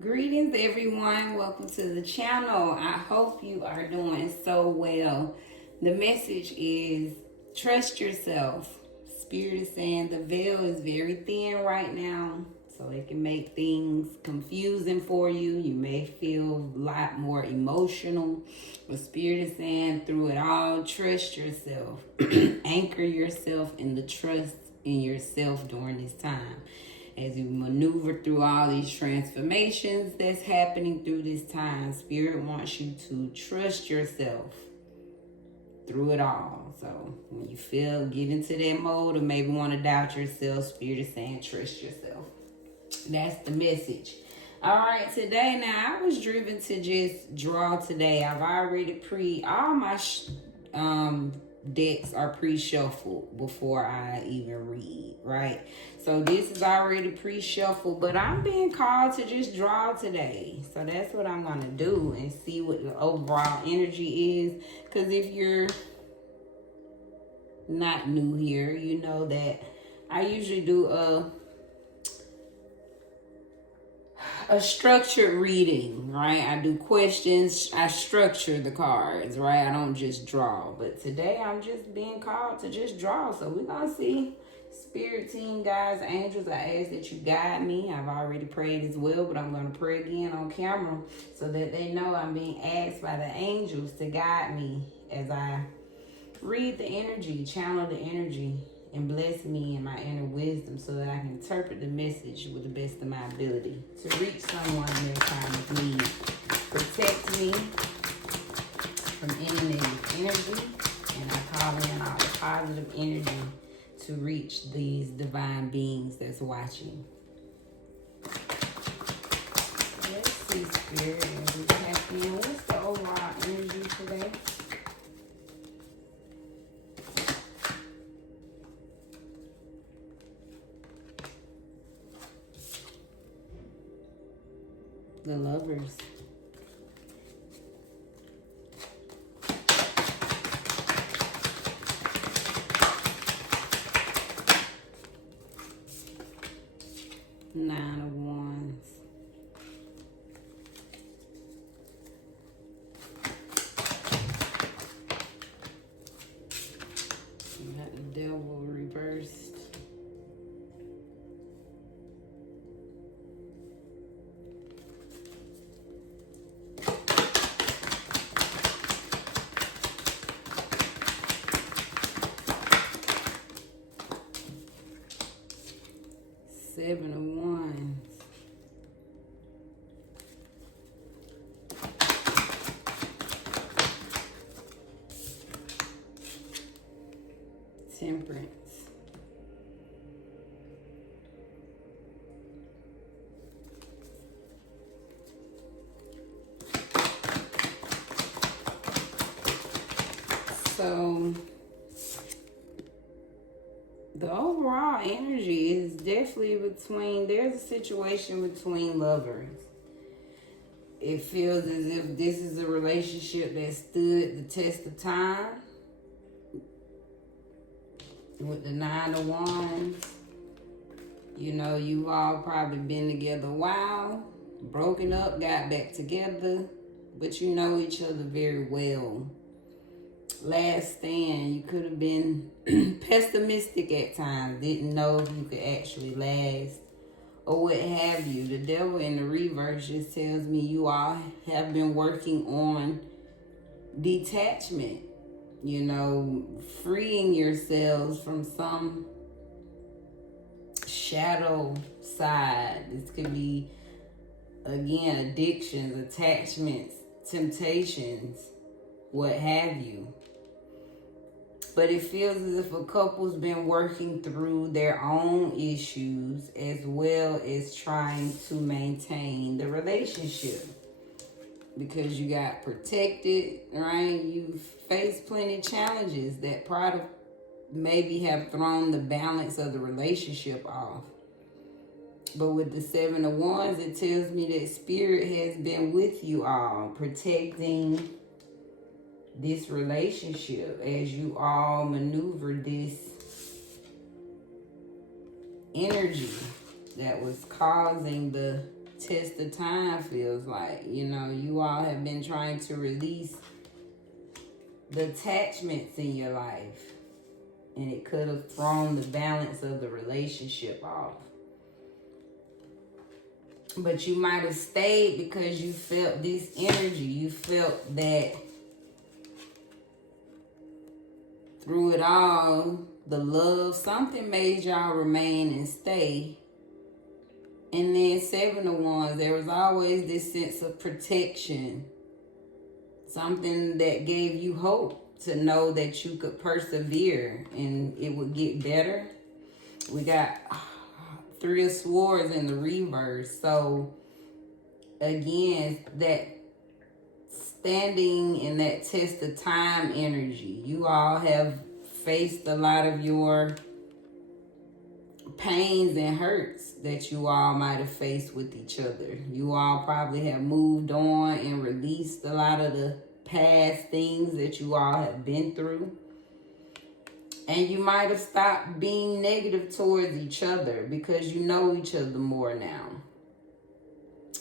Greetings, everyone. Welcome to the channel. I hope you are doing so well. The message is trust yourself. Spirit is saying the veil is very thin right now, so it can make things confusing for you. You may feel a lot more emotional, but Spirit is saying through it all, trust yourself. Anchor yourself in the trust in yourself during this time. As you maneuver through all these transformations that's happening through this time, Spirit wants you to trust yourself through it all. So when you get into that mode or maybe want to doubt yourself, Spirit is saying trust yourself. That's the message. All right, today now I was driven to just draw today. I've already all my decks are pre-shuffled before I even read, right? So this is already pre-shuffled, but I'm being called to just draw today. So that's what I'm going to do and see what the overall energy is. Because if you're not new here, you know that I usually do a structured reading, right? I do questions. I structure the cards, right? I don't just draw. But today I'm just being called to just draw. So we're going to see. Spirit team, guys, angels, I ask that you guide me. I've already prayed as well, but I'm going to pray again on camera so that they know I'm being asked by the angels to guide me as I read the energy, channel the energy, and bless me in my inner wisdom so that I can interpret the message with the best of my ability to reach someone in their time of need. Protect me from any negative energy, and I call in all the positive energy to reach these divine beings that's watching. Let's see, Spirit, and we tap in. What's the overall energy today? The Lovers. Nine of Wands. We got the Devil reversed. Seven of Wands. Temperance. So the overall energy is definitely there's a situation between lovers. It feels as if this is a relationship that stood the test of time. With the Nine of Wands, you know, you've all probably been together a while, broken up, got back together, but you know each other very well. Last stand, you could have been pessimistic at times, didn't know if you could actually last or what have you. The Devil in the reverse just tells me you all have been working on detachment, you know, freeing yourselves from some shadow side. This could be, again, addictions, attachments, temptations, what have you. But it feels as if a couple's been working through their own issues as well as trying to maintain the relationship. Because you got protected, right? You've faced plenty of challenges that probably maybe have thrown the balance of the relationship off. But with the Seven of Wands, it tells me that Spirit has been with you all, protecting this relationship as you all maneuver this energy that was causing the test of time feels like. You know, you all have been trying to release the attachments in your life, and it could have thrown the balance of the relationship off. But you might have stayed because you felt this energy. You felt that through it all, the love, something made y'all remain and stay. And then 7 of Wands, there was always this sense of protection. Something that gave you hope to know that you could persevere and it would get better. We got 3 of Swords in the reverse. So again, that standing in that test of time energy. You all have faced a lot of your pains and hurts that you all might have faced with each other. You all probably have moved on and released a lot of the past things that you all have been through. And you might have stopped being negative towards each other because you know each other more now.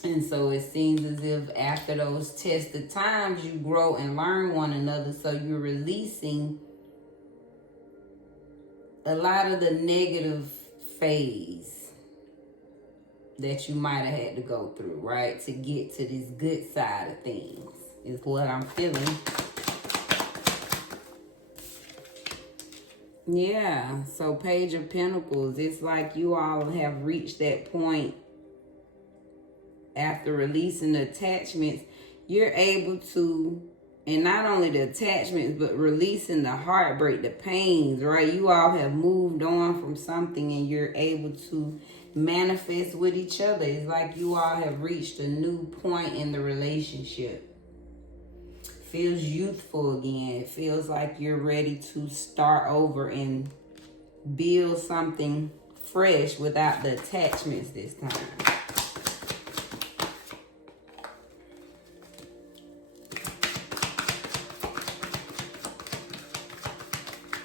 And so it seems as if after those tested times, you grow and learn one another. So you're releasing a lot of the negative phase that you might have had to go through, right? To get to this good side of things is what I'm feeling. Yeah, so Page of Pentacles, it's like you all have reached that point after releasing the attachments. You're able to, and not only the attachments, but releasing the heartbreak, the pains, right? You all have moved on from something and you're able to manifest with each other. It's like you all have reached a new point in the relationship. Feels youthful again. It feels like you're ready to start over and build something fresh without the attachments this time.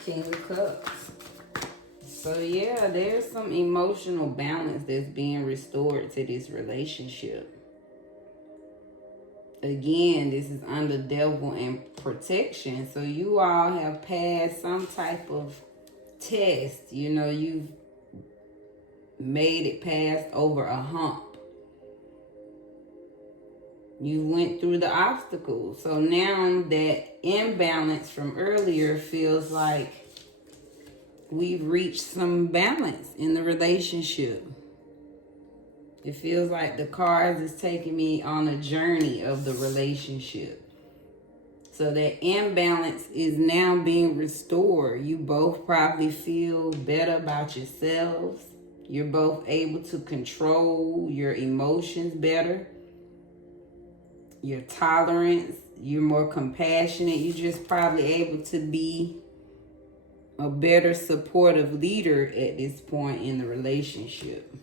King of Cups. So yeah, there's some emotional balance that's being restored to this relationship. Again, this is under Devil and protection. So you all have passed some type of test. You know, you've made it past over a hump. You went through the obstacles. So now that imbalance from earlier feels like we've reached some balance in the relationship. It feels like the cards is taking me on a journey of the relationship. So that imbalance is now being restored. You both probably feel better about yourselves. You're both able to control your emotions better. Your tolerance, you're more compassionate. You're just probably able to be a better supportive leader at this point in the relationship.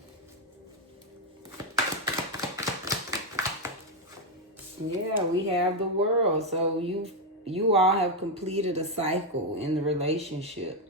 Yeah, we have the World. So you all have completed a cycle in the relationship.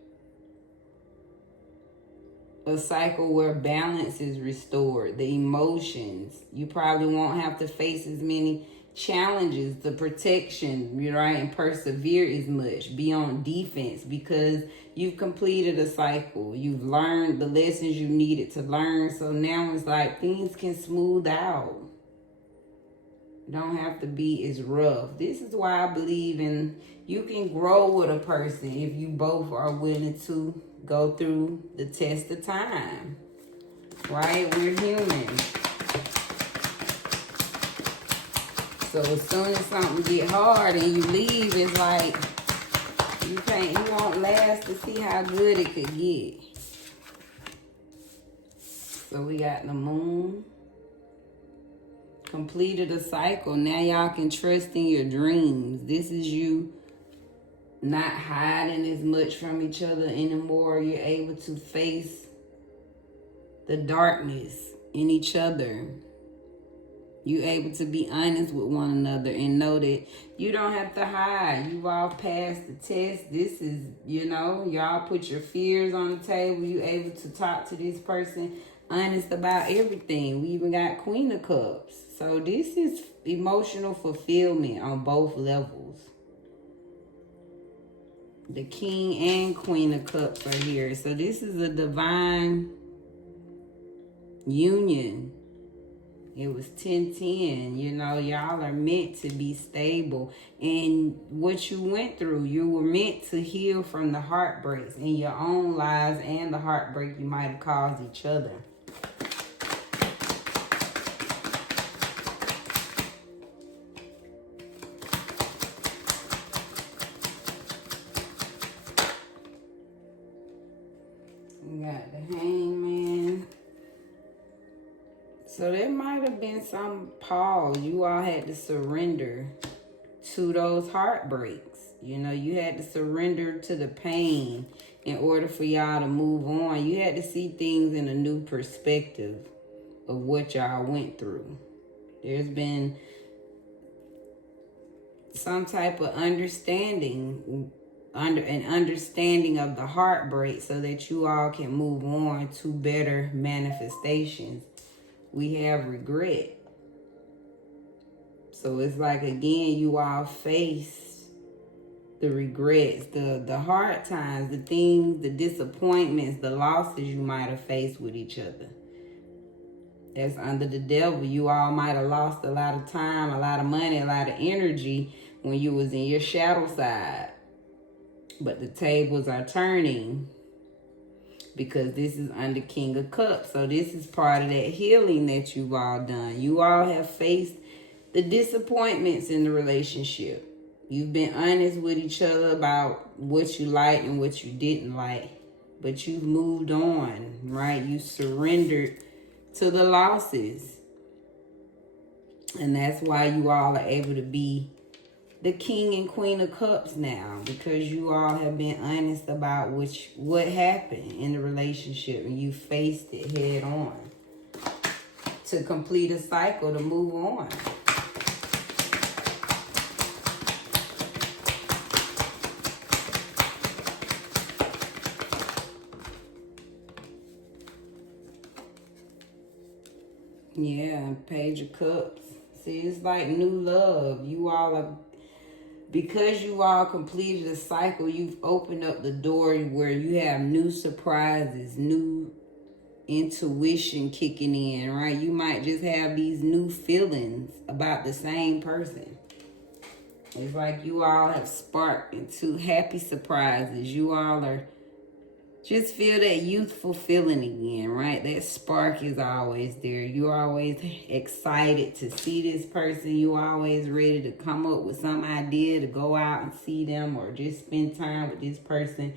A cycle where balance is restored. The emotions. You probably won't have to face as many challenges. The protection, right? And persevere as much. Be on defense because you've completed a cycle. You've learned the lessons you needed to learn. So now it's like things can smooth out. Don't have to be as rough. This is why I believe in you can grow with a person if you both are willing to go through the test of time. Right? We're human. So as soon as something get hard and you leave, it's like you won't last to see how good it could get. So we got the Moon. Completed a cycle. Now y'all can trust in your dreams. This is you not hiding as much from each other anymore. You're able to face the darkness in each other. You're able to be honest with one another and know that you don't have to hide. You've all passed the test. This is, y'all put your fears on the table. You're able to talk to this person honest about everything. We even got Queen of Cups. So this is emotional fulfillment on both levels. The King and Queen of Cups are here. So this is a divine union. It was 10-10. You know, y'all are meant to be stable. And what you went through, you were meant to heal from the heartbreaks in your own lives and the heartbreak you might have caused each other. We got the Hangman. So there might have been some pause. You all had to surrender to those heartbreaks. You know, you had to surrender to the pain in order for y'all to move on. You had to see things in a new perspective of what y'all went through. There's been some type of understanding of the heartbreak so that you all can move on to better manifestations. We have regret. So it's like, again, you all face the regrets, the hard times, the things, the disappointments, the losses you might have faced with each other. That's under the devil. You all might have lost a lot of time, a lot of money, a lot of energy when you was in your shadow side. But the tables are turning because this is under King of Cups. So this is part of that healing that you've all done. You all have faced the disappointments in the relationship. You've been honest with each other about what you liked and what you didn't like. But you've moved on, right? You surrendered to the losses. And that's why you all are able to be the King and Queen of Cups now, because you all have been honest about what happened in the relationship and you faced it head on to complete a cycle, to move on. Yeah, Page of Cups. See, it's like new love. You all are, because you all completed a cycle, you've opened up the door where you have new surprises, new intuition kicking in, right? You might just have these new feelings about the same person. It's like you all have sparked into happy surprises. You all are just feel that youthful feeling again, right? That spark is always there. You're always excited to see this person. You're always ready to come up with some idea to go out and see them or just spend time with this person.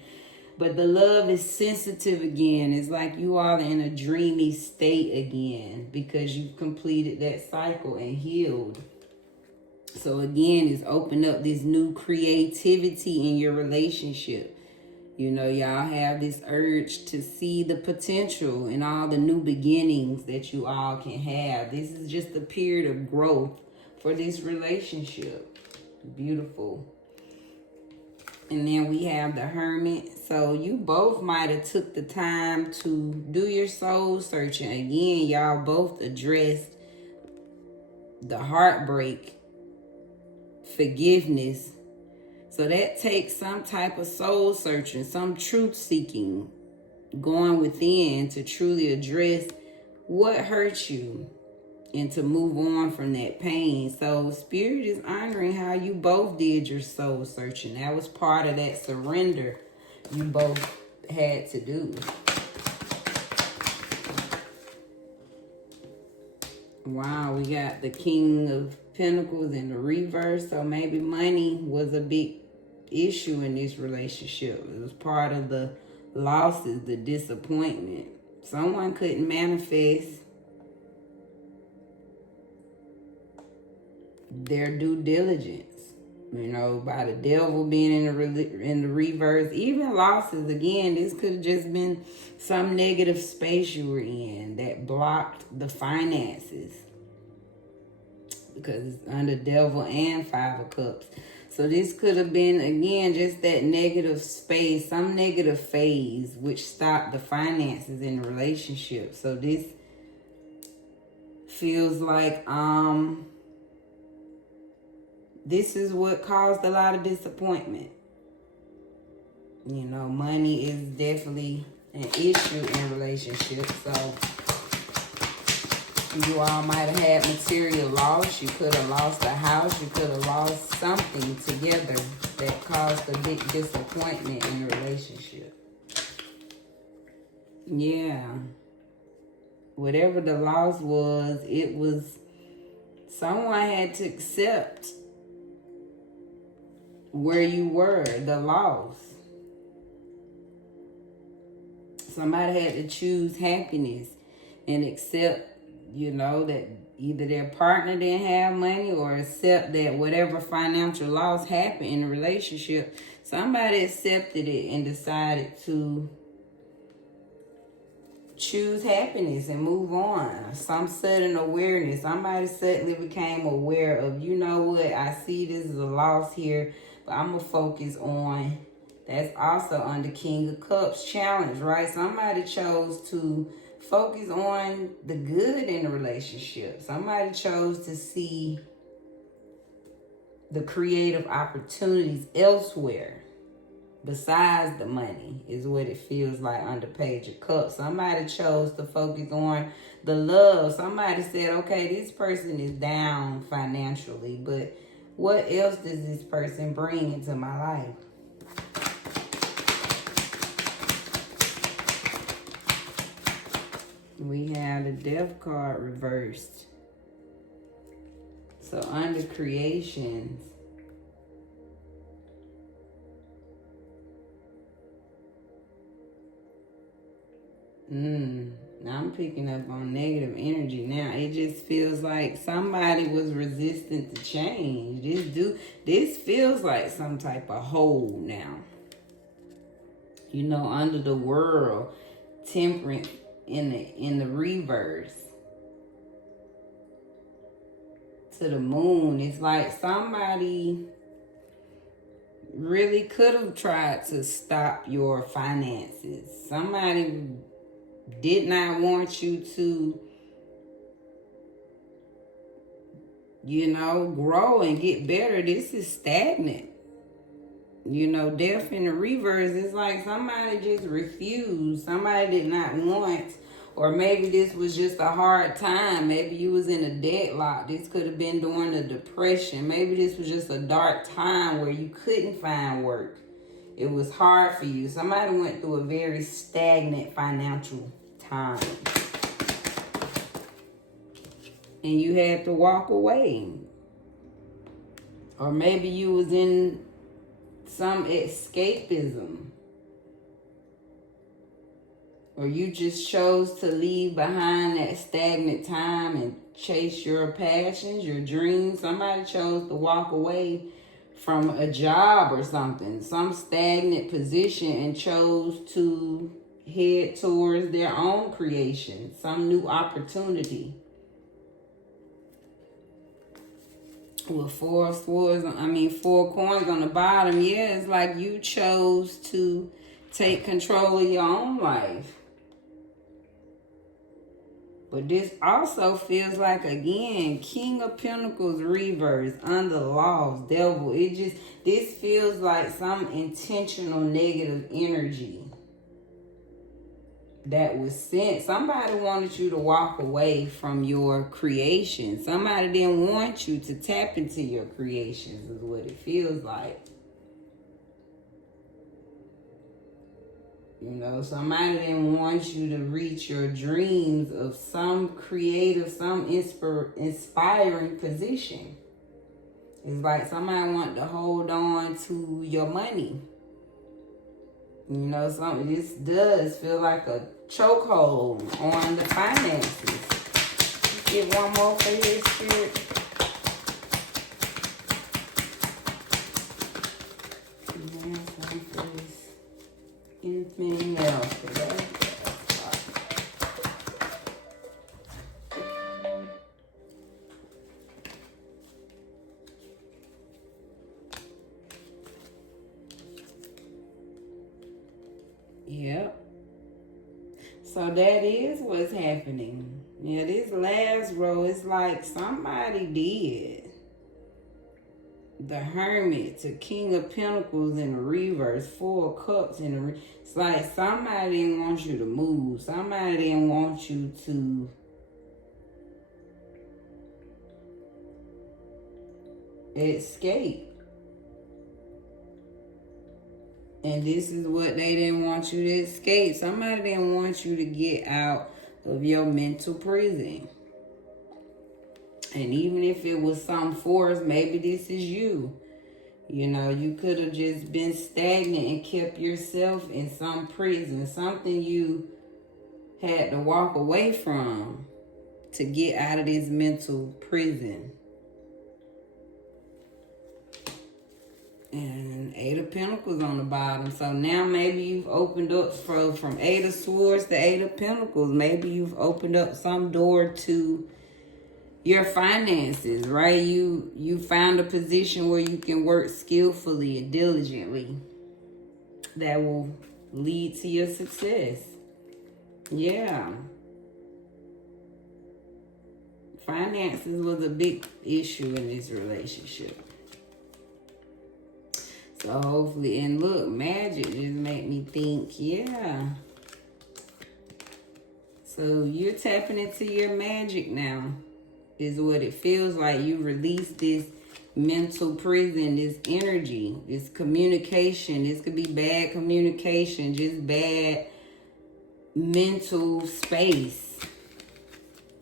But the love is sensitive again. It's like you all are in a dreamy state again because you've completed that cycle and healed. So again, it's opened up this new creativity in your relationship. You know, y'all have this urge to see the potential and all the new beginnings that you all can have. This is just a period of growth for this relationship. Beautiful. And then we have the Hermit. So you both might have took the time to do your soul searching. Again, y'all both addressed the heartbreak, forgiveness. So that takes some type of soul searching, some truth seeking, going within to truly address what hurt you and to move on from that pain. So Spirit is honoring how you both did your soul searching. That was part of that surrender you both had to do. Wow, we got the King of Pentacles in the reverse. So maybe money was a big issue in this relationship. It was part of the losses, the disappointment. Someone couldn't manifest their due diligence, you know, by the devil being in the reverse. Even losses, again, this could have just been some negative space you were in that blocked the finances, because it's under devil and 5 of Cups. So this could have been, again, just that negative space, some negative phase, which stopped the finances in the relationship. So this feels like this is what caused a lot of disappointment. You know, money is definitely an issue in relationships. So you all might have had material loss. You could have lost a house. You could have lost something together that caused a big disappointment in the relationship. Yeah. Whatever the loss was, it was someone had to accept where you were, the loss. Somebody had to choose happiness and accept, you know, that either their partner didn't have money, or accept that whatever financial loss happened in the relationship, somebody accepted it and decided to choose happiness and move on. Some sudden awareness. Somebody suddenly became aware of, you know what, I see this as a loss here, but I'm going to focus on. That's also under King of Cups challenge, right? Somebody chose to focus on the good in the relationship. Somebody chose to see the creative opportunities elsewhere besides the money, is what it feels like under Page of Cups. Somebody chose to focus on the love. Somebody said, okay, this person is down financially, but what else does this person bring into my life? We have the Death card reversed. So under creations, I'm picking up on negative energy now. It just feels like somebody was resistant to change. This feels like some type of hole now. You know, under the World, Temperance in the reverse to the Moon. It's like somebody really could have tried to stop your finances. Somebody did not want you to, you know, grow and get better. This is stagnant. You know, Death in the reverse is like somebody just refused. Somebody did not want, or maybe this was just a hard time. Maybe you was in a deadlock. This could have been during the Depression. Maybe this was just a dark time where you couldn't find work. It was hard for you. Somebody went through a very stagnant financial time. And you had to walk away. Or maybe you was in some escapism. Or you just chose to leave behind that stagnant time and chase your passions, your dreams. Somebody chose to walk away from a job or something, some stagnant position, and chose to head towards their own creation, some new opportunity. With four coins on the bottom, yeah, it's like you chose to take control of your own life. But this also feels like, again, King of Pentacles reverse, under loss, devil. This feels like some intentional negative energy that was sent. Somebody wanted you to walk away from your creation. Somebody didn't want you to tap into your creations, is what it feels like. You know, somebody didn't want you to reach your dreams of some creative, some inspiring position. It's like somebody wanted to hold on to your money. You know, this does feel like a chokehold on the finances. Get one more for his spirit. Anything else for that? So that is what's happening. Yeah, this last row is like somebody did. The Hermit to King of Pentacles in the reverse, Four of Cups in the it's like somebody didn't want you to move. Somebody didn't want you to escape. And this is what they didn't want you to escape. Somebody didn't want you to get out of your mental prison. And even if it was some force, maybe this is you. You know, you could have just been stagnant and kept yourself in some prison. Something you had to walk away from to get out of this mental prison. And Eight of Pentacles on the bottom. So now maybe you've opened up from Eight of Swords to Eight of Pentacles. Maybe you've opened up some door to your finances, right? You found a position where you can work skillfully and diligently. That will lead to your success. Yeah. Finances was a big issue in this relationship. So hopefully, and look, magic just made me think, yeah. So you're tapping into your magic now, is what it feels like. You release this mental prison, this energy, this communication. This could be bad communication, just bad mental space.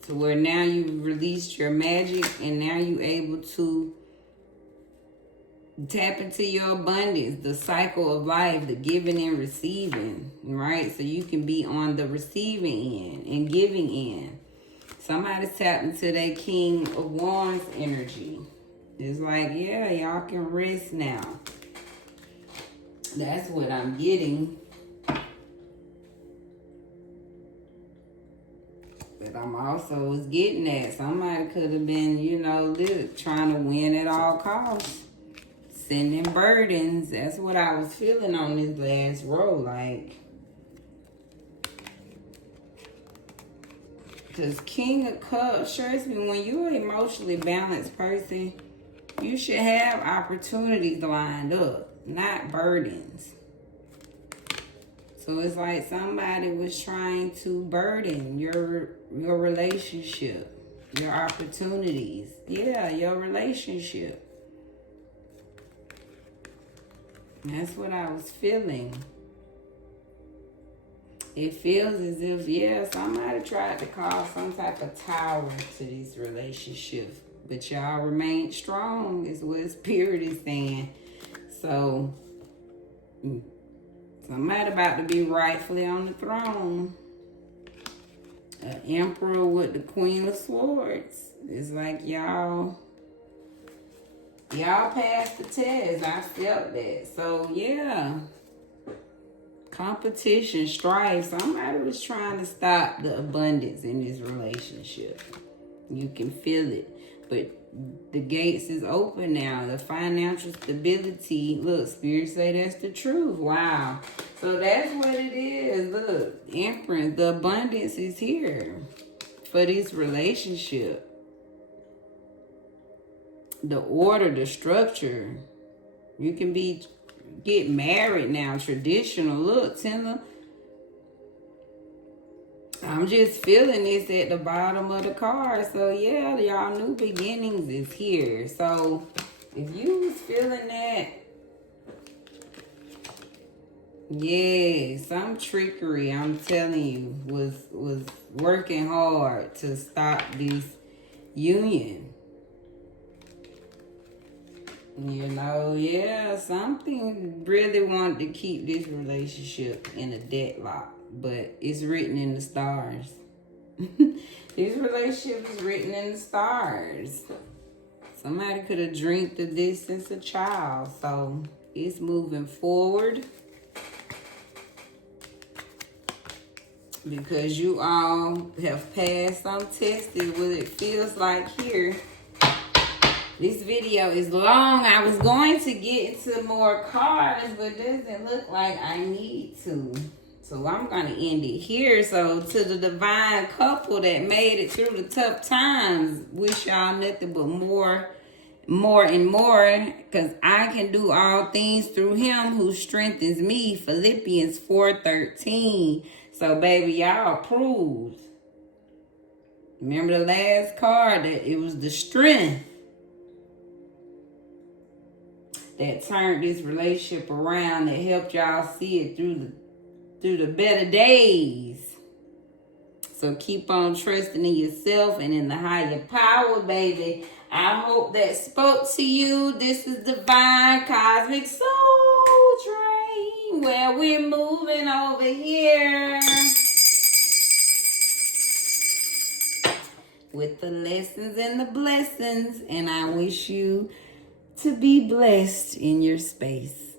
To where now you've released your magic and now you're able to tap into your abundance, the cycle of life, the giving and receiving, right? So you can be on the receiving end and giving end. Somebody's tapped into their King of Wands energy. It's like, yeah, y'all can rest now. That's what I'm getting. But I'm also was getting at somebody could have been, you know, trying to win at all costs. Sending burdens. That's what I was feeling on this last row. Like, because King of Cups shows me when you're an emotionally balanced person, you should have opportunities lined up, not burdens. So it's like somebody was trying to burden your relationship, your opportunities. Yeah, your relationship. That's what I was feeling. It feels as if, yeah, somebody tried to cause some type of tower to this relationship. But y'all remain strong is what Spirit is saying. So, somebody about to be rightfully on the throne. An Emperor with the Queen of Swords. It's like y'all passed the test. I felt that. So, yeah. Competition, strife. Somebody was trying to stop the abundance in this relationship. You can feel it. But the gates is open now. The financial stability. Look, Spirit say that's the truth. Wow. So that's what it is. Look, Empress. The abundance is here for this relationship. The order, the structure. You can get married now, traditional. Look, Tina, I'm just feeling this at the bottom of the card. So yeah, y'all new beginnings is here. So if you was feeling that, yeah, some trickery, I'm telling you, was working hard to stop this union. You know, yeah, something really wanted to keep this relationship in a deadlock, but it's written in the stars. This relationship is written in the stars. Somebody could have dreamed of this since a child, so it's moving forward. Because you all have passed some tested what it feels like here. This video is long. I was going to get into more cards, but it doesn't look like I need to. So I'm going to end it here. So to the divine couple that made it through the tough times, wish y'all nothing but more and more, because I can do all things through him who strengthens me. Philippians 4:13. So baby, y'all approved. Remember the last card, that it was the strength that turned this relationship around, that helped y'all see it through the better days. So keep on trusting in yourself and in the higher power, baby. I hope that spoke to you. This is Divine Cosmic Soul Train, where we're moving over here with the lessons and the blessings. And I wish you to be blessed in your space.